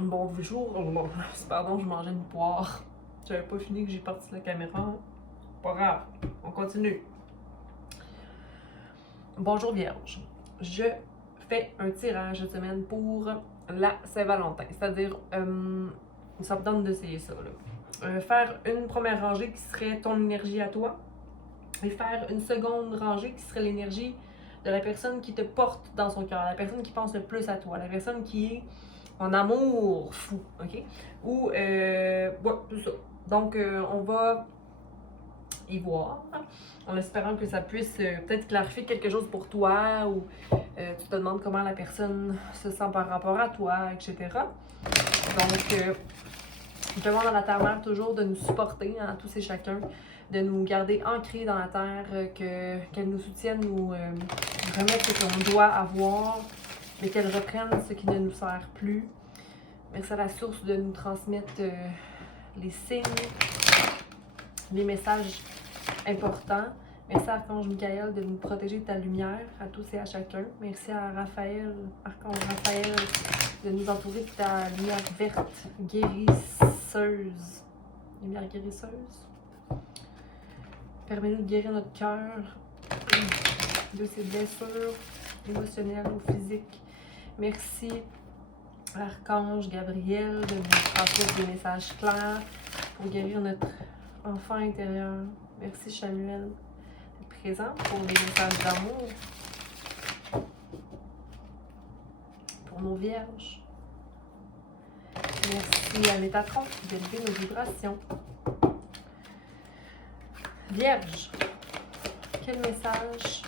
Bonjour, pardon, je mangeais une poire. J'avais pas fini que j'ai parti la caméra. Pas grave, on continue. Bonjour Vierge, je fais un tirage cette semaine pour la Saint-Valentin, c'est-à-dire, ça me donne d'essayer ça, là. Faire une première rangée qui serait ton énergie à toi et faire une seconde rangée qui serait l'énergie de la personne qui te porte dans son cœur, la personne qui pense le plus à toi, la personne qui est en amour fou, ok? Ou, ouais, tout ça. Donc, on va y voir, en espérant que ça puisse peut-être clarifier quelque chose pour toi, ou tu te demandes comment la personne se sent par rapport à toi, etc. Donc, je demande à la Terre-Mère toujours de nous supporter, hein, tous et chacun, de nous garder ancrés dans la Terre, qu'elle nous soutienne, nous remettre ce qu'on doit avoir, mais qu'elle reprenne ce qui ne nous sert plus. Merci à la source de nous transmettre les signes, les messages importants. Merci à Archange Michael de nous protéger de ta lumière, à tous et à chacun. Merci à Raphaël, Archange Raphaël, de nous entourer de ta lumière verte, guérisseuse. Lumière guérisseuse. Permets-nous de guérir notre cœur de ses blessures émotionnelles ou physiques. Merci, Archange Gabriel, de nous transmettre des messages clairs pour guérir notre enfant intérieur. Merci, Samuel, d'être présent pour des messages d'amour pour nos vierges. Merci à Métatron d'élever nos vibrations. Vierge, quel message,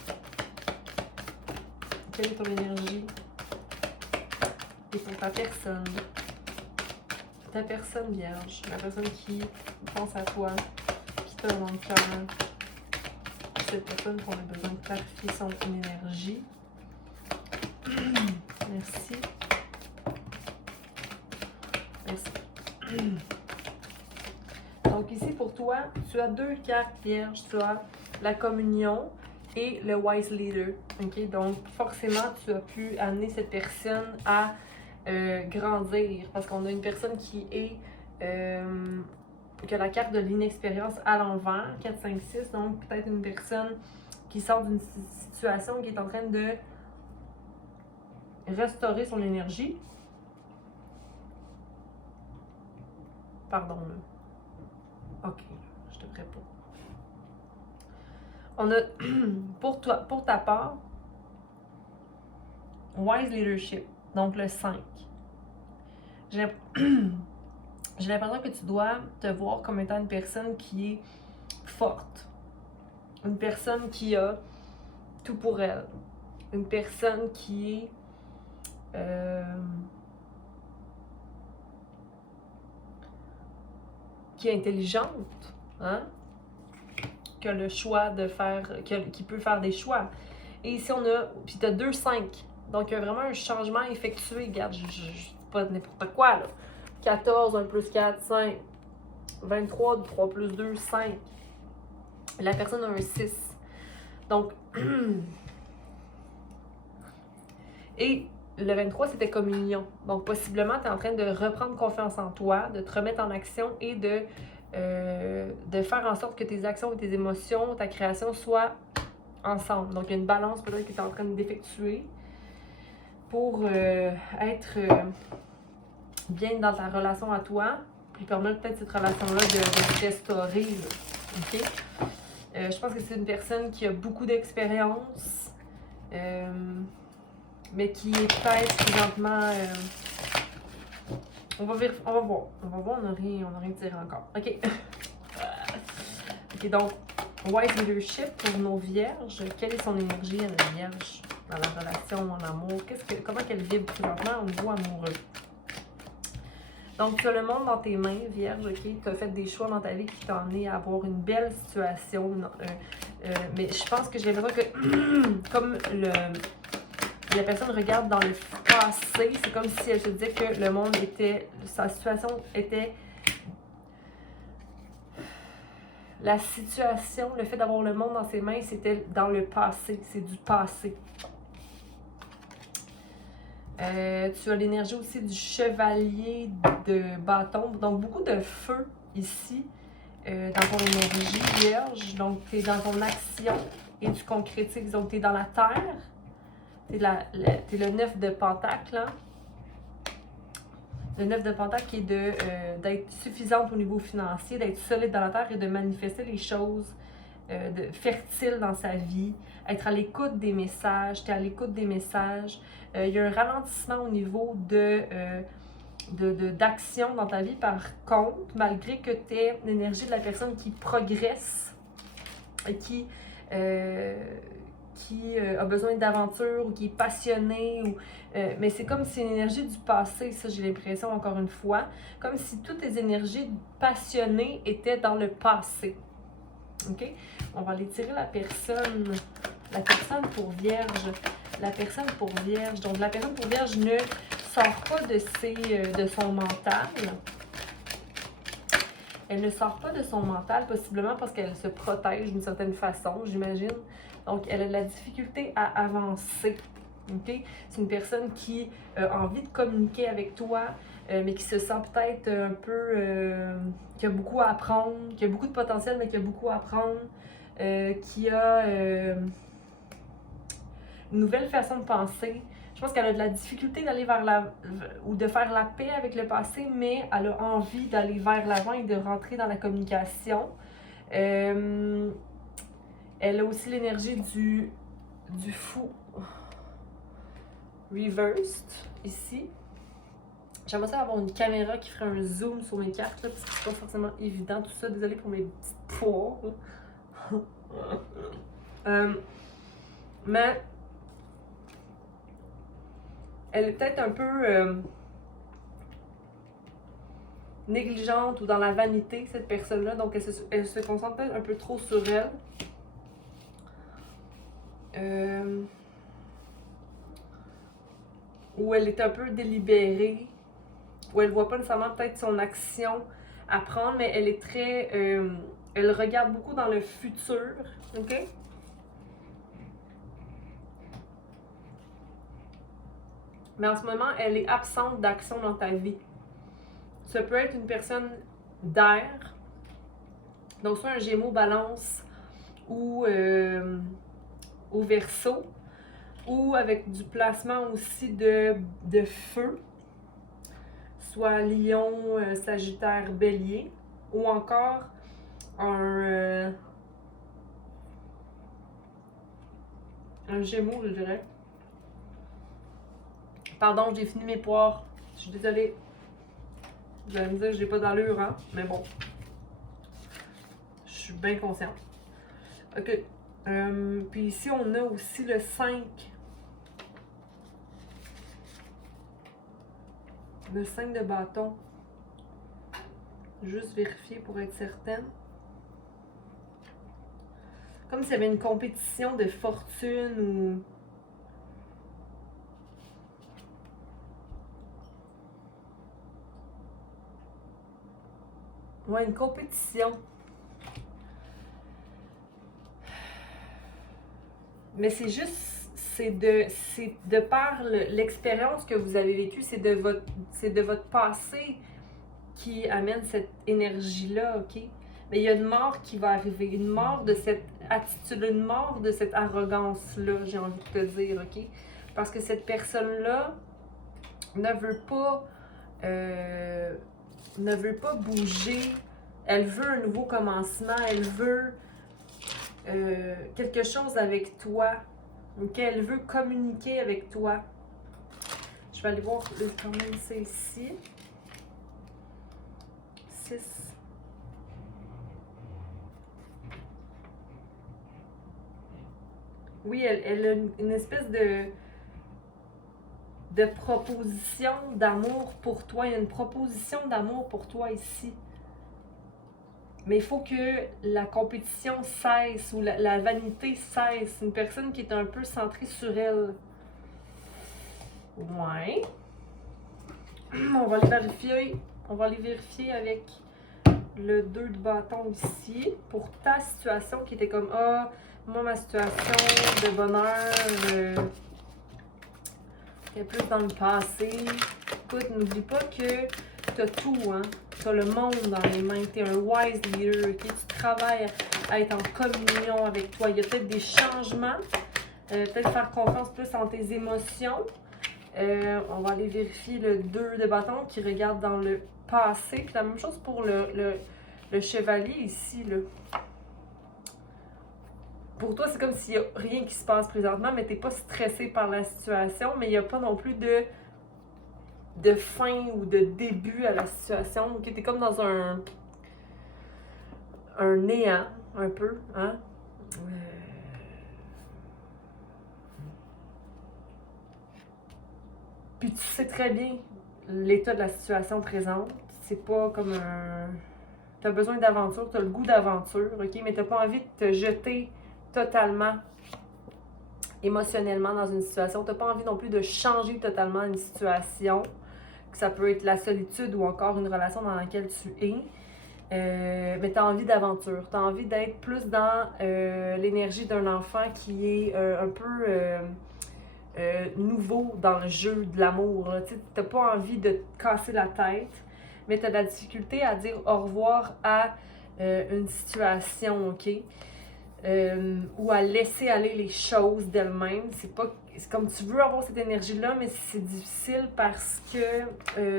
quelle est ton énergie et pour ta personne vierge, la personne qui pense à toi, qui te dans le cœur, cette personne qu'on a besoin de clarifier son énergie. Merci. Merci. Donc ici pour toi, tu as deux cartes vierges, tu as la communion et le wise leader. Okay? Donc forcément, tu as pu amener cette personne à grandir, parce qu'on a une personne qui est qui a la carte de l'inexpérience à l'envers, 4, 5, 6, donc peut-être une personne qui sort d'une situation, qui est en train de restaurer son énergie. Pardon, là. Ok, je te ferai pas. On a, pour ta part, Wise Leadership, donc le 5. J'ai l'impression que tu dois te voir comme étant une personne qui est forte. Une personne qui a tout pour elle. Une personne qui est intelligente, hein? Qui a le choix de faire, qui peut faire des choix. Et ici, on a, puis tu as 2, 5. Donc, il y a vraiment un changement effectué. Regarde, je dis pas n'importe quoi, là. 14, 1 plus 4, 5. 23, 3 plus 2, 5. La personne a un 6. Donc, et le 23, c'était communion. Donc, possiblement, tu es en train de reprendre confiance en toi, de te remettre en action et de faire en sorte que tes actions et tes émotions, ta création soient ensemble. Donc, il y a une balance peut-être que tu es en train d'effectuer pour être bien dans ta relation à toi, puis permettre peut-être cette relation-là de se restaurer. OK? Je pense que c'est une personne qui a beaucoup d'expérience, mais qui est peut-être présentement... on va voir. On n'a rien tiré encore. OK. OK, donc, Wise Leadership pour nos vierges. Quelle est son énergie à la vierge dans la relation, en amour? Comment qu'elle vibre présentement au niveau amoureux? Donc, tu as le monde dans tes mains, vierge, OK? Tu as fait des choix dans ta vie qui t'ont amené à avoir une belle situation. Mais je pense que j'aimerais que, comme la personne regarde dans le passé, c'est comme si elle se disait que le monde était, sa situation était, la situation, le fait d'avoir le monde dans ses mains, c'était dans le passé, c'est du passé. Tu as l'énergie aussi du chevalier de bâton. Donc, beaucoup de feu ici dans ton énergie vierge. Donc, tu es dans ton action et tu concrétises. Donc, tu es dans la terre. Tu es le 9 de pentacle. Hein? Le 9 de pentacle qui est d'être suffisante au niveau financier, d'être solide dans la terre et de manifester les choses fertiles dans sa vie, être à l'écoute des messages, tu es à l'écoute des messages. Il y a un ralentissement au niveau d'action dans ta vie. Par contre, malgré que tu aies l'énergie de la personne qui progresse, qui a besoin d'aventure ou qui est passionné, mais c'est comme si c'est une énergie du passé, ça j'ai l'impression encore une fois, comme si toutes tes énergies passionnées étaient dans le passé. OK? On va aller tirer la personne pour Vierge. La personne pour Vierge. Donc la personne pour Vierge ne sort pas de son mental. Elle ne sort pas de son mental, possiblement parce qu'elle se protège d'une certaine façon, j'imagine. Donc, elle a de la difficulté à avancer. Okay? C'est une personne qui a envie de communiquer avec toi, mais qui se sent peut-être un peu... qui a beaucoup à apprendre, qui a beaucoup de potentiel, mais qui a beaucoup à apprendre, qui a une nouvelle façon de penser. Je pense qu'elle a de la difficulté d'aller ou de faire la paix avec le passé, mais elle a envie d'aller vers l'avant et de rentrer dans la communication. Elle a aussi l'énergie du fou reversed ici. J'aimerais ça avoir une caméra qui ferait un zoom sur mes cartes, là, parce que c'est pas forcément évident tout ça. Désolée pour mes petites poires. Mais elle est peut-être un peu négligente ou dans la vanité, cette personne-là. Donc, elle se concentre peut-être un peu trop sur elle. Où elle est un peu délibérée. Où elle voit pas nécessairement peut-être son action à prendre, mais elle est très... elle regarde beaucoup dans le futur. OK? Mais en ce moment, elle est absente d'action dans ta vie. Ça peut être une personne d'air, donc soit un Gémeaux, Balance ou au Verseau, ou avec du placement aussi de feu, soit Lion, Sagittaire, Bélier, ou encore un Gémeaux, je dirais. Pardon, j'ai fini mes poires. Je suis désolée. Vous allez me dire que j'ai pas d'allure, hein? Mais bon. Je suis bien consciente. OK. Puis ici, on a aussi le 5. Le 5 de bâton. Juste vérifier pour être certaine. Comme s'il y avait une compétition de fortune ou... Ouais, une compétition. Mais c'est juste, c'est de par l'expérience que vous avez vécue, c'est de votre passé qui amène cette énergie-là, OK? Mais il y a une mort qui va arriver, une mort de cette attitude, une mort de cette arrogance-là, j'ai envie de te dire, OK? Parce que cette personne-là ne veut pas bouger, elle veut un nouveau commencement, elle veut quelque chose avec toi, ok? Elle veut communiquer avec toi. Je vais aller voir combien c'est ici. 6. Oui, elle a une espèce de proposition d'amour pour toi. Il y a une proposition d'amour pour toi ici. Mais il faut que la compétition cesse ou la vanité cesse. Une personne qui est un peu centrée sur elle. Ouais. On va aller vérifier. On va aller vérifier avec le 2 de bâton ici. Pour ta situation qui était comme moi, ma situation de bonheur. T'es plus dans le passé. Écoute, n'oublie pas que t'as tout, hein. T'as le monde dans les mains. T'es un wise leader, ok? Tu travailles à être en communion avec toi. Il y a peut-être des changements. Peut-être faire confiance plus en tes émotions. On va aller vérifier le 2 de bâton qui regarde dans le passé. Puis la même chose pour le chevalier ici, là. Pour toi, c'est comme s'il n'y a rien qui se passe présentement, mais tu n'es pas stressé par la situation, mais il n'y a pas non plus de fin ou de début à la situation. Okay? Tu es comme dans un néant, un peu. Hein? Puis tu sais très bien l'état de la situation présente. C'est pas comme un... Tu as besoin d'aventure, tu as le goût d'aventure, ok? Mais tu n'as pas envie de te jeter totalement émotionnellement dans une situation. Tu n'as pas envie non plus de changer totalement une situation, que ça peut être la solitude ou encore une relation dans laquelle tu es. Mais tu as envie d'aventure. Tu as envie d'être plus dans l'énergie d'un enfant qui est un peu nouveau dans le jeu de l'amour. Tu n'as pas envie de te casser la tête, mais tu as de la difficulté à dire au revoir à une situation, ok? Ou à laisser aller les choses d'elles-mêmes. C'est comme tu veux avoir cette énergie-là, mais c'est difficile parce que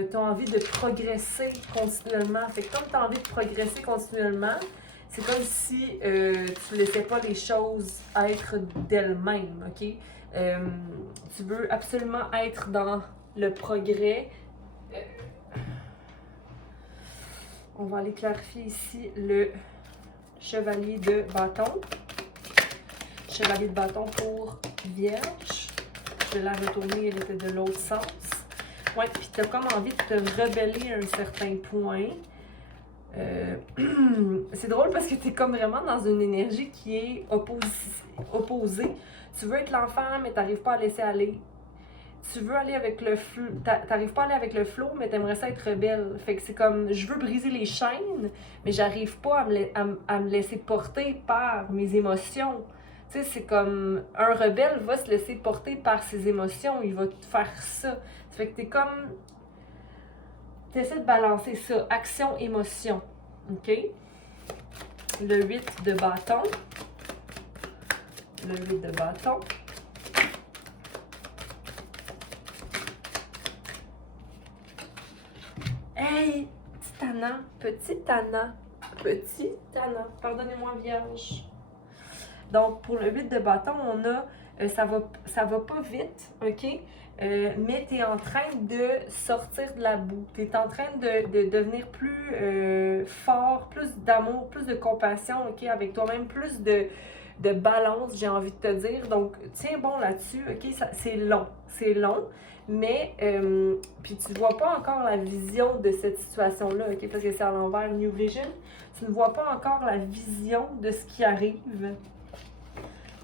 tu as envie de progresser continuellement. Fait que comme tu as envie de progresser continuellement, c'est comme si tu ne laissais pas les choses être d'elles-mêmes, ok? Tu veux absolument être dans le progrès. On va aller clarifier ici le chevalier de bâton. Chevalier de bâton pour Vierge. Je vais la retourner, elle était de l'autre sens. Ouais, puis tu as comme envie de te rebeller à un certain point. C'est drôle parce que tu es comme vraiment dans une énergie qui est opposée. Tu veux être l'enfant, mais tu n'arrives pas à laisser aller. Tu veux aller avec le flow, t'arrives pas à aller avec le flow, mais t'aimerais ça être rebelle. Fait que c'est comme, je veux briser les chaînes, mais j'arrive pas à me laisser porter par mes émotions. Tu sais, c'est comme, un rebelle va se laisser porter par ses émotions, il va faire ça. Fait que t'es comme, t'essaies de balancer ça, action-émotion, ok? Le 8 de bâton. Le 8 de bâton. Hey, petit tannant, pardonnez-moi Vierge. Donc, pour le 8 de bâton, on a, ça va pas vite, ok? Mais tu es en train de sortir de la boue. Tu es en train de devenir plus fort, plus d'amour, plus de compassion, ok? Avec toi-même, plus de balance, j'ai envie de te dire. Donc, tiens bon là-dessus, ok? C'est long. Mais, puis tu ne vois pas encore la vision de cette situation-là, ok? Parce que c'est à l'envers New Vision. Tu ne vois pas encore la vision de ce qui arrive.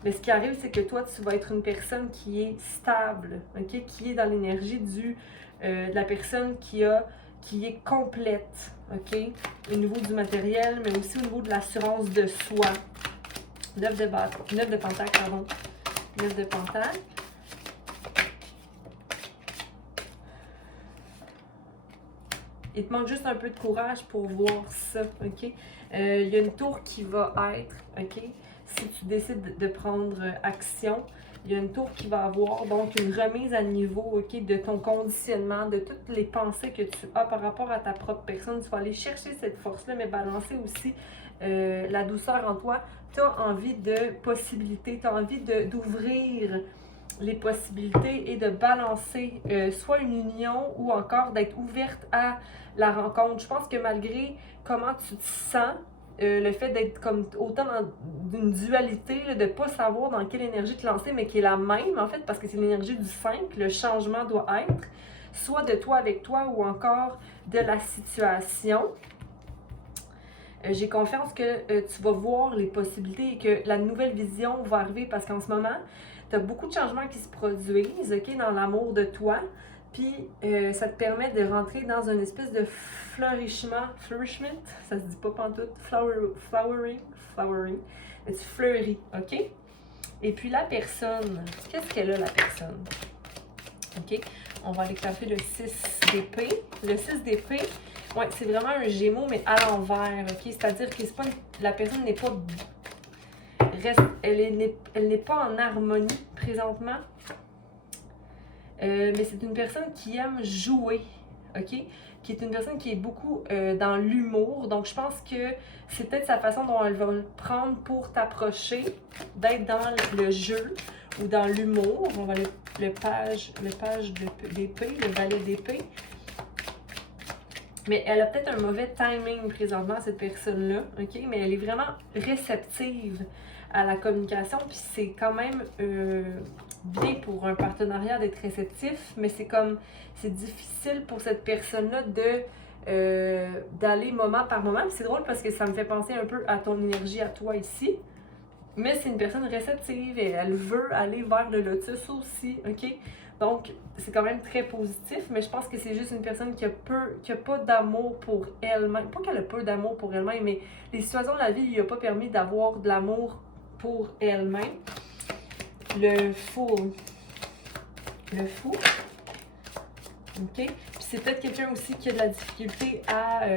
Mais ce qui arrive, c'est que toi, tu vas être une personne qui est stable, ok? Qui est dans l'énergie de la personne qui est complète, ok? Au niveau du matériel, mais aussi au niveau de l'assurance de soi. 9 de pentacle, pardon. 9 de pentacle. Il te manque juste un peu de courage pour voir ça, ok? Il y a une tour qui va être, ok? Si tu décides de prendre action, il y a une tour qui va avoir donc une remise à niveau, ok? De ton conditionnement, de toutes les pensées que tu as par rapport à ta propre personne. Tu vas aller chercher cette force-là, mais balancer aussi la douceur en toi. Tu as envie de possibilités, tu as envie d'ouvrir les possibilités et de balancer soit une union ou encore d'être ouverte à la rencontre. Je pense que malgré comment tu te sens, le fait d'être comme autant dans une dualité, là, de ne pas savoir dans quelle énergie te lancer, mais qui est la même en fait, parce que c'est l'énergie du 5, le changement doit être, soit de toi avec toi ou encore de la situation. J'ai confiance que tu vas voir les possibilités et que la nouvelle vision va arriver parce qu'en ce moment, tu as beaucoup de changements qui se produisent, ok, dans l'amour de toi. Puis ça te permet de rentrer dans une espèce de flourishment, ça se dit pas pantoute, flowering, mais tu fleuris, ok? Et puis la personne, qu'est-ce qu'elle a la personne? OK? On va aller clarifier le 6 d'épée. Le 6 d'épée, ouais, c'est vraiment un Gémeaux, mais à l'envers, OK? C'est-à-dire que c'est pas la personne n'est pas... elle n'est pas en harmonie présentement. Mais c'est une personne qui aime jouer, OK? Qui est une personne qui est beaucoup dans l'humour. Donc, je pense que c'est peut-être sa façon dont elle va le prendre pour t'approcher, d'être dans le jeu ou dans l'humour. On va aller le page d'épée, le valet d'épée. Mais elle a peut-être un mauvais timing présentement, cette personne-là, OK? Mais elle est vraiment réceptive à la communication, puis c'est quand même bien pour un partenariat d'être réceptif, mais c'est difficile pour cette personne-là d'aller moment par moment. Puis c'est drôle parce que ça me fait penser un peu à ton énergie à toi ici, mais c'est une personne réceptive et elle veut aller vers le lotus aussi, OK? Donc, c'est quand même très positif, mais je pense que c'est juste une personne qui a pas d'amour pour elle-même. Pas qu'elle a peu d'amour pour elle-même, mais les situations de la vie lui ont pas permis d'avoir de l'amour pour elle-même. Le fou. OK? Puis c'est peut-être quelqu'un aussi qui a de la difficulté à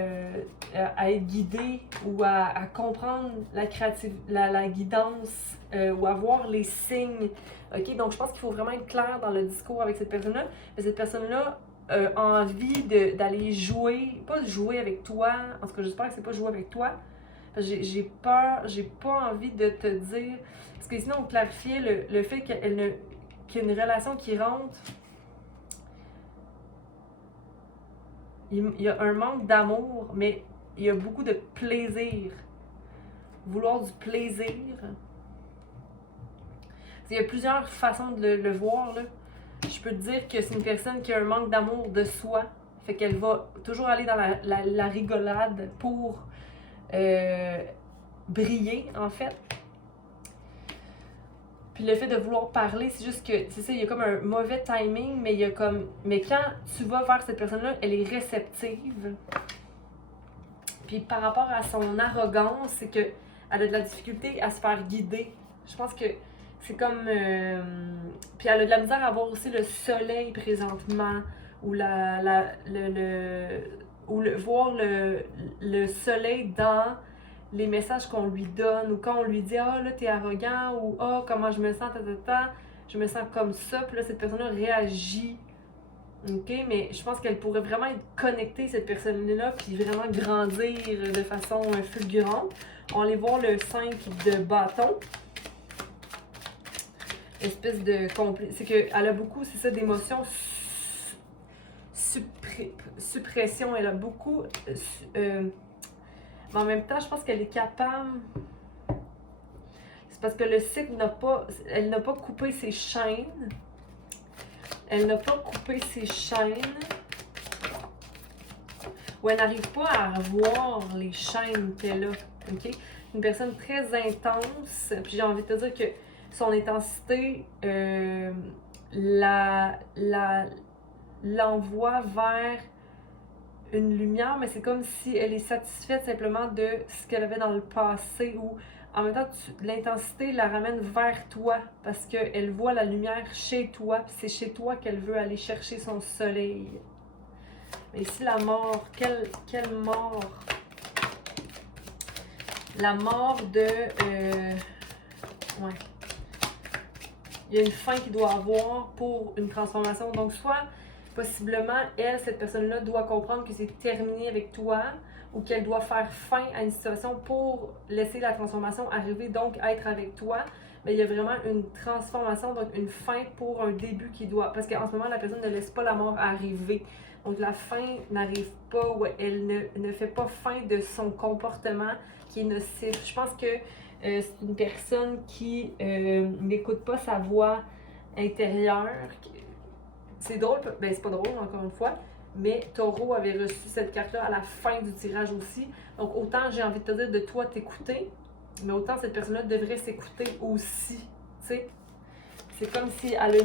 être guidé ou à comprendre la guidance ou à voir les signes. OK? Donc, je pense qu'il faut vraiment être clair dans le discours avec cette personne-là. Mais cette personne-là a envie d'aller jouer, pas jouer avec toi. En tout cas, j'espère que c'est pas jouer avec toi. J'ai peur, j'ai pas envie de te dire. Parce que sinon, on clarifiait le fait qu'il y a une relation qui rentre. Il y a un manque d'amour, mais il y a beaucoup de plaisir. Vouloir du plaisir. Il y a plusieurs façons de le voir, là. Je peux te dire que c'est une personne qui a un manque d'amour de soi. Fait qu'elle va toujours aller dans la rigolade pour briller, en fait. Puis le fait de vouloir parler, c'est juste que, c'est ça, il y a comme un mauvais timing, mais il y a comme... Mais quand tu vas vers cette personne-là, elle est réceptive. Puis par rapport à son arrogance, c'est qu'elle a de la difficulté à se faire guider. Je pense que c'est comme... Puis elle a de la misère à voir aussi le soleil présentement, ou voir le soleil dans les messages qu'on lui donne, ou quand on lui dit « Ah, là, t'es arrogant » ou « Ah, comment je me sens, je me sens comme ça », puis là, cette personne-là réagit. OK? Mais je pense qu'elle pourrait vraiment être connectée, cette personne-là, puis vraiment grandir de façon fulgurante. On va aller voir le 5 de bâton. Espèce de... C'est qu'elle a beaucoup, c'est ça, d'émotions. Suppression, elle a beaucoup... mais en même temps, je pense qu'elle est capable... C'est parce que le cycle elle n'a pas coupé ses chaînes. Elle n'a pas coupé ses chaînes. Ou elle n'arrive pas à voir les chaînes qu'elle a. OK? Une personne très intense. Puis j'ai envie de te dire que son intensité l'envoie vers une lumière, mais c'est comme si elle est satisfaite simplement de ce qu'elle avait dans le passé, ou en même temps, l'intensité la ramène vers toi parce qu'elle voit la lumière chez toi, puis c'est chez toi qu'elle veut aller chercher son soleil. Mais ici, la mort, quelle mort? La mort de... ouais. Il y a une fin qu'il doit avoir pour une transformation. Donc, soit, possiblement, cette personne-là doit comprendre que c'est terminé avec toi, ou qu'elle doit faire fin à une situation pour laisser la transformation arriver, donc être avec toi. Mais il y a vraiment une transformation, donc une fin pour un début qui doit... Parce qu'en ce moment, la personne ne laisse pas la mort arriver. Donc la fin n'arrive pas, ou elle ne fait pas fin de son comportement qui est nocif. Je pense que c'est une personne qui n'écoute pas sa voix intérieure. C'est drôle, ben c'est pas drôle encore une fois, mais Taureau avait reçu cette carte-là à la fin du tirage aussi. Donc autant j'ai envie de te dire de toi t'écouter, mais autant cette personne-là devrait s'écouter aussi, tu sais. C'est comme si elle a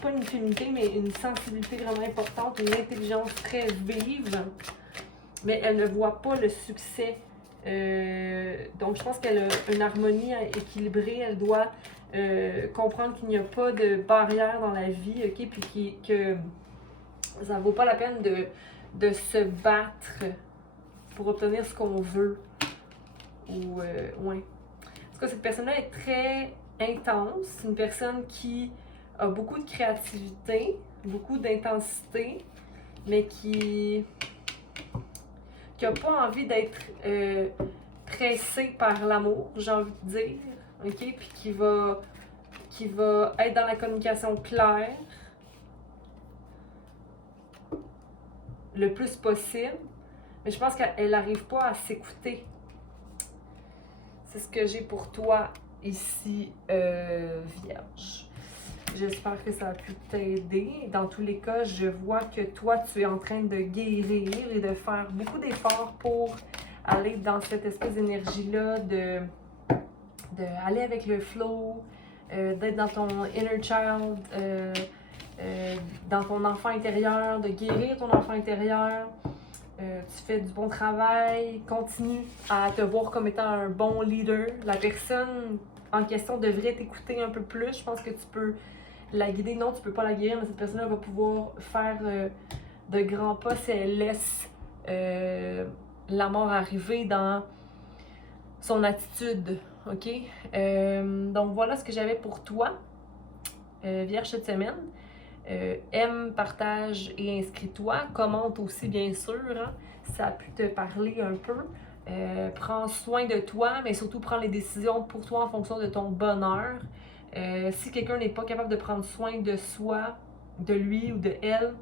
pas une féminité, mais une sensibilité vraiment importante, une intelligence très vive, mais elle ne voit pas le succès Donc, je pense qu'elle a une harmonie équilibrée. Elle doit comprendre qu'il n'y a pas de barrière dans la vie, ok? Puis que ça vaut pas la peine de se battre pour obtenir ce qu'on veut. Ou, ouais. En tout cas, cette personne-là est très intense. C'est une personne qui a beaucoup de créativité, beaucoup d'intensité, mais qui n'a pas envie d'être pressée par l'amour, j'ai envie de dire, ok? Puis qui va être dans la communication claire le plus possible, mais je pense qu'elle n'arrive pas à s'écouter. C'est ce que j'ai pour toi ici, Vierge. J'espère que ça a pu t'aider. Dans tous les cas, je vois que toi, tu es en train de guérir et de faire beaucoup d'efforts pour aller dans cette espèce d'énergie-là, de aller avec le flow, d'être dans ton inner child, dans ton enfant intérieur, de guérir ton enfant intérieur. Tu fais du bon travail, continue à te voir comme étant un bon leader. La personne en question devrait t'écouter un peu plus. Je pense que tu peux la guider. Non, tu peux pas la guérir, mais cette personne-là va pouvoir faire de grands pas si elle laisse la mort arriver dans son attitude. OK? Donc voilà ce que j'avais pour toi, Vierge, cette semaine. Aime, partage et inscris-toi. Commente aussi, bien sûr, hein, si ça a pu te parler un peu. Prends soin de toi, mais surtout prends les décisions pour toi en fonction de ton bonheur. Si quelqu'un n'est pas capable de prendre soin de soi, de lui ou de elle,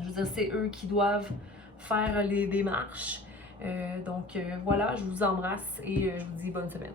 je veux dire, c'est eux qui doivent faire les démarches. Donc voilà, je vous embrasse et je vous dis bonne semaine.